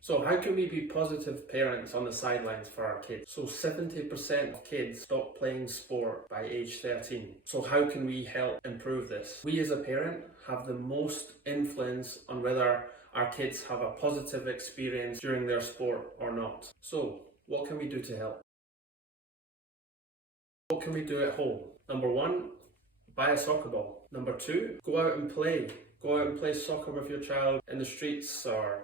So how can we be positive parents on the sidelines for our kids? So 70% of kids stop playing sport by age 13. So how can we help improve this? We as a parent have the most influence on whether our kids have a positive experience during their sport or not. So what can we do to help? What can we do at home? Number one, buy a soccer ball. Number two, go out and play. Go out and play soccer with your child in the streets or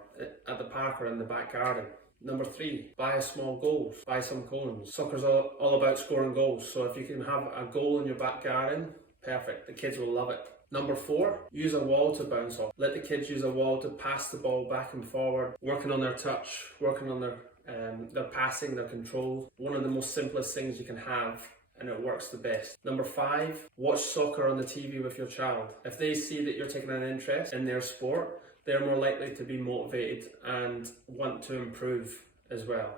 at the park or in the back garden. Number three, buy a small goals, buy some cones. Soccer's all about scoring goals, so if you can have a goal in your back garden, perfect, the kids will love it. Number four, use a wall to bounce off. Let the kids use a wall to pass the ball back and forward, working on their touch, working on their passing, their control. One of the most simplest things you can have, and it works the best. Number five, watch soccer on the TV with your child. If they see that you're taking an interest in their sport, they're more likely to be motivated and want to improve as well.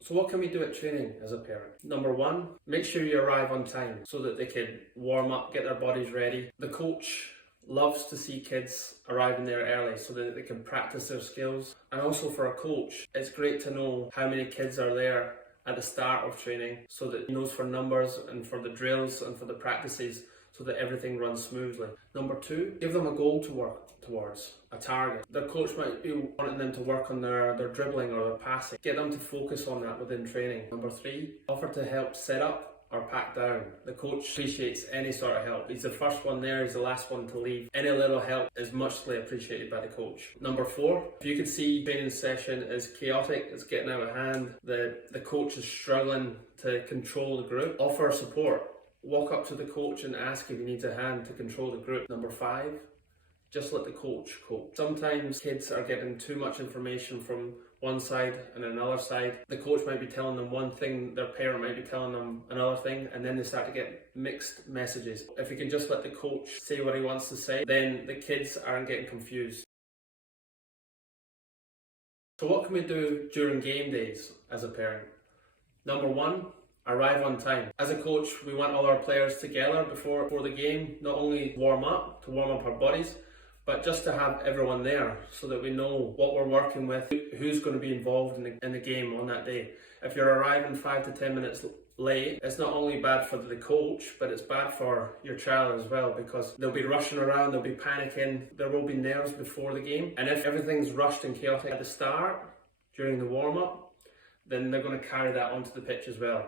So what can we do at training as a parent? Number one, make sure you arrive on time so that they can warm up, get their bodies ready. The coach loves to see kids arriving there early so that they can practice their skills. And also for a coach, it's great to know how many kids are there at the start of training so that he knows for numbers and for the drills and for the practices so that everything runs smoothly. Number two, give them a goal to work towards, a target. Their coach might be wanting them to work on their dribbling or their passing. Get them to focus on that within training. Number three, offer to help set up or pack down. The coach appreciates any sort of help. He's the first one there, he's the last one to leave. Any little help is muchly appreciated by the coach. Number four, if you can see training session is chaotic, it's getting out of hand, the coach is struggling to control the group, offer support. Walk up to the coach and ask if he needs a hand to control the group. Number five, just let the coach coach. Sometimes kids are getting too much information from one side and another side. The coach might be telling them one thing, their parent might be telling them another thing, and then they start to get mixed messages. If you can just let the coach say what he wants to say, then the kids aren't getting confused. So what can we do during game days as a parent? Number one, arrive on time. As a coach, we want all our players together before the game, not only to warm up our bodies, but just to have everyone there so that we know what we're working with, who's going to be involved in the game on that day. If you're arriving 5 to 10 minutes late, it's not only bad for the coach, but it's bad for your child as well, because they'll be rushing around, they'll be panicking, there will be nerves before the game. And if everything's rushed and chaotic at the start, during the warm-up, then they're going to carry that onto the pitch as well.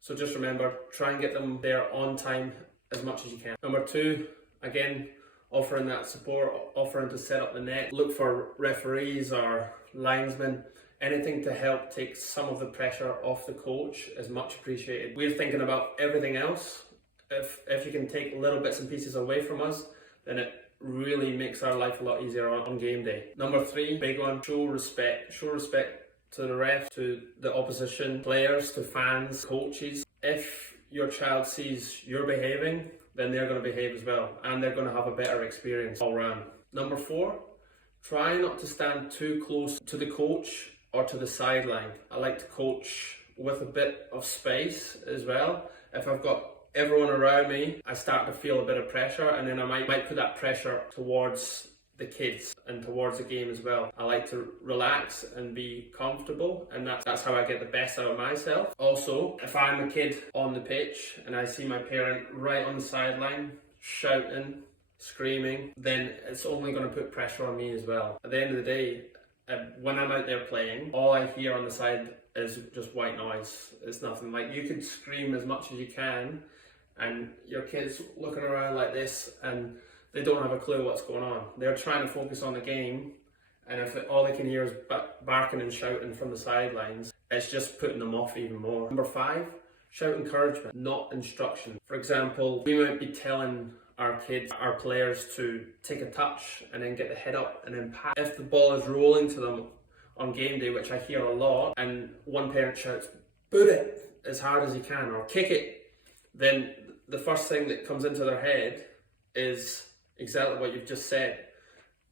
So just remember, try and get them there on time as much as you can. Number two, again, offering that support, offering to set up the net, look for referees or linesmen, anything to help take some of the pressure off the coach is much appreciated. We're thinking about everything else. If you can take little bits and pieces away from us, then it really makes our life a lot easier on game day. Number three, big one, show respect. Show respect to the ref, to the opposition players, to fans, coaches. If your child sees you're behaving, then they're going to behave as well, and they're going to have a better experience all round. Number four, try not to stand too close to the coach or to the sideline. I like to coach with a bit of space as well. If I've got everyone around me, I start to feel a bit of pressure, and then I might put that pressure towards the kids and towards the game as well. I like to relax and be comfortable, and that's how I get the best out of myself. Also, if I'm a kid on the pitch and I see my parent right on the sideline shouting, screaming, then it's only going to put pressure on me as well. At the end of the day, when I'm out there playing, all I hear on the side is just white noise. It's nothing. Like, you could scream as much as you can, and your kid's looking around like this and they don't have a clue what's going on. They're trying to focus on the game, and if all they can hear is barking and shouting from the sidelines, it's just putting them off even more. Number five, shout encouragement, not instruction. For example, we might be telling our kids, our players, to take a touch and then get the head up and then pass. If the ball is rolling to them on game day, which I hear a lot, and one parent shouts, boot it as hard as you can or kick it, then the first thing that comes into their head is exactly what you've just said,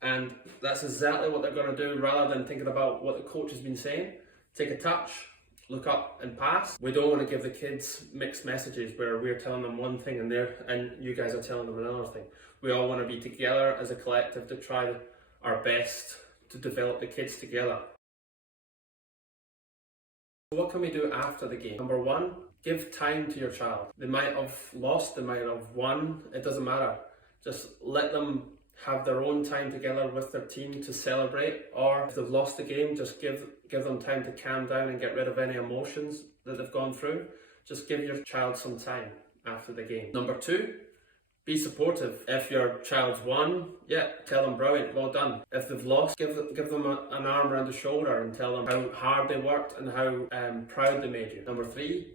and that's exactly what they're going to do, rather than thinking about what the coach has been saying. Take a touch, look up and pass. We don't want to give the kids mixed messages where we're telling them one thing and you guys are telling them another thing. We all want to be together as a collective to try our best to develop the kids together. What can we do after the game? Number one, give time to your child. They might have lost, they might have won, it doesn't matter. Just let them have their own time together with their team to celebrate, or if they've lost the game, just give them time to calm down and get rid of any emotions that they've gone through. Just give your child some time after the game. Number two, be supportive. If your child's won, tell them brilliant, well done. If they've lost, give them an arm around the shoulder and tell them how hard they worked and how proud they made you. Number three,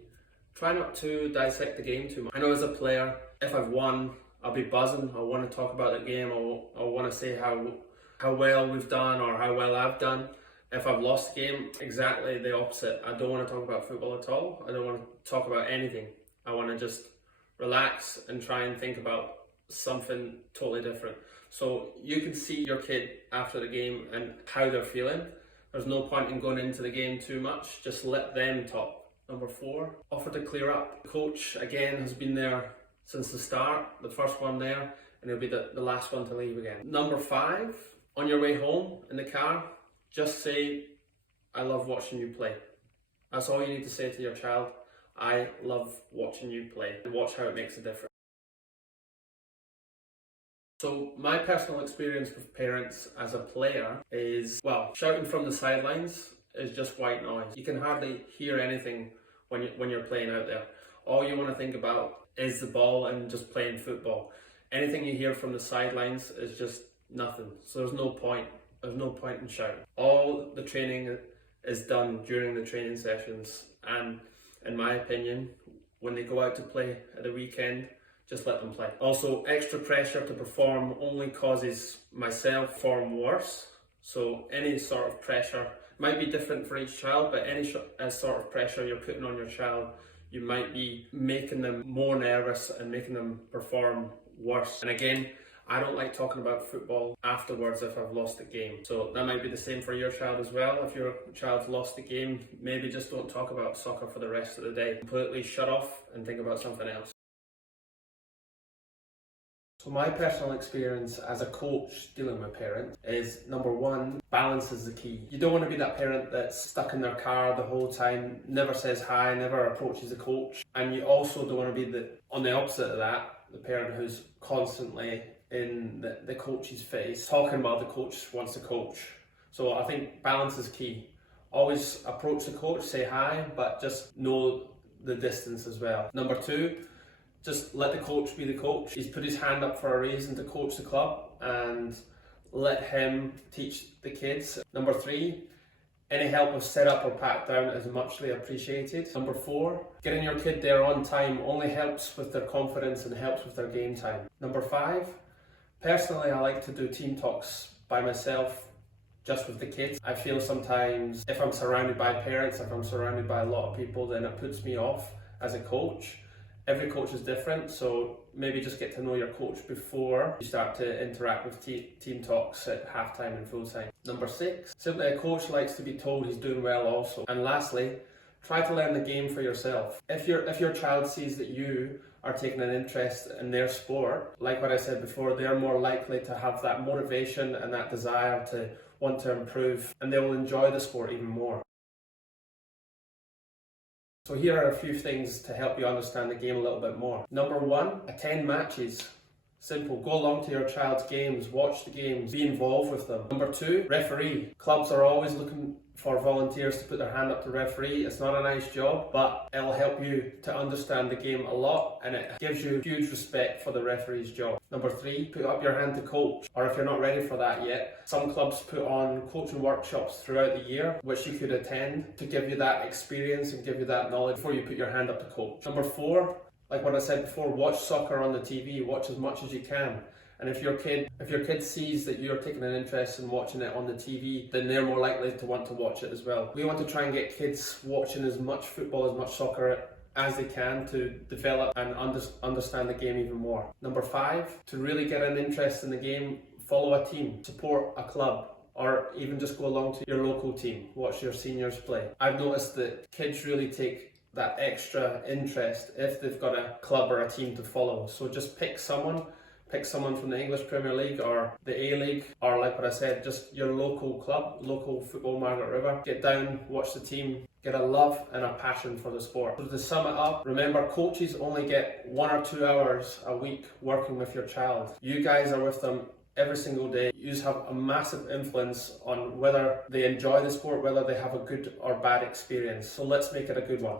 try not to dissect the game too much. I know as a player, if I've won, I'll be buzzing. I want to talk about the game. I want to say how well we've done or how well I've done. If I've lost the game, exactly the opposite. I don't want to talk about football at all. I don't want to talk about anything. I want to just relax and try and think about something totally different. So you can see your kid after the game and how they're feeling. There's no point in going into the game too much. Just let them talk. Number four, offer to clear up. The coach, again, has been there since the start, the first one there, and he'll be the last one to leave again. Number five, on your way home in the car, just say, I love watching you play. That's all you need to say to your child. I love watching you play, and watch how it makes a difference. So my personal experience with parents as a player is, well, shouting from the sidelines is just white noise. You can hardly hear anything when you're playing out there. All you want to think about is the ball and just playing football. Anything you hear from the sidelines is just nothing. So there's no point. There's no point in shouting. All the training is done during the training sessions, and in my opinion, when they go out to play at the weekend, just let them play. Also, extra pressure to perform only causes myself to perform worse. So any sort of pressure might be different for each child, but any sort of pressure you're putting on your child, you might be making them more nervous and making them perform worse. And again, I don't like talking about football afterwards if I've lost the game. So that might be the same for your child as well. If your child's lost the game, maybe just don't talk about soccer for the rest of the day. Completely shut off and think about something else. So my personal experience as a coach dealing with parents is, number one, balance is the key. You don't want to be that parent that's stuck in their car the whole time, never says hi, never approaches the coach. And you also don't want to be on the opposite of that, the parent who's constantly in the coach's face, talking while the coach wants to coach. So I think balance is key. Always approach the coach, say hi, but just know the distance as well. Number two, just let the coach be the coach. He's put his hand up for a reason to coach the club, and let him teach the kids. Number three, any help with setup or pat down is muchly appreciated. Number four, getting your kid there on time only helps with their confidence and helps with their game time. Number five, personally I like to do team talks by myself, just with the kids. I feel sometimes if I'm surrounded by parents, if I'm surrounded by a lot of people, then it puts me off as a coach. Every coach is different, so maybe just get to know your coach before you start to interact with team talks at halftime and full time. Number six, simply a coach likes to be told he's doing well also. And lastly, try to learn the game for yourself. If your child sees that you are taking an interest in their sport, like what I said before, they're more likely to have that motivation and that desire to want to improve, and they will enjoy the sport even more. So here are a few things to help you understand the game a little bit more. Number one, attend matches. Simple. Go along to your child's games, watch the games, be involved with them. Number two, referee. Clubs are always looking for volunteers to put their hand up to referee. It's not a nice job, but it'll help you to understand the game a lot, and it gives you huge respect for the referee's job. Number three, put up your hand to coach, or if you're not ready for that yet, some clubs put on coaching workshops throughout the year, which you could attend to give you that experience and give you that knowledge before you put your hand up to coach. Number four, like what I said before, watch soccer on the TV, watch as much as you can. And if your kid sees that you're taking an interest in watching it on the TV, then they're more likely to want to watch it as well. We want to try and get kids watching as much football, as much soccer as they can to develop and understand the game even more. Number five, to really get an interest in the game, follow a team, support a club, or even just go along to your local team, watch your seniors play. I've noticed that kids really take that extra interest if they've got a club or a team to follow. So just pick someone, Pick someone from the English Premier League or the A-League, or like what I said, just your local club, local football Margaret River. Get down, watch the team, get a love and a passion for the sport. So to sum it up, remember, coaches only get 1 or 2 hours a week working with your child. You guys are with them every single day. You have a massive influence on whether they enjoy the sport, whether they have a good or bad experience. So let's make it a good one.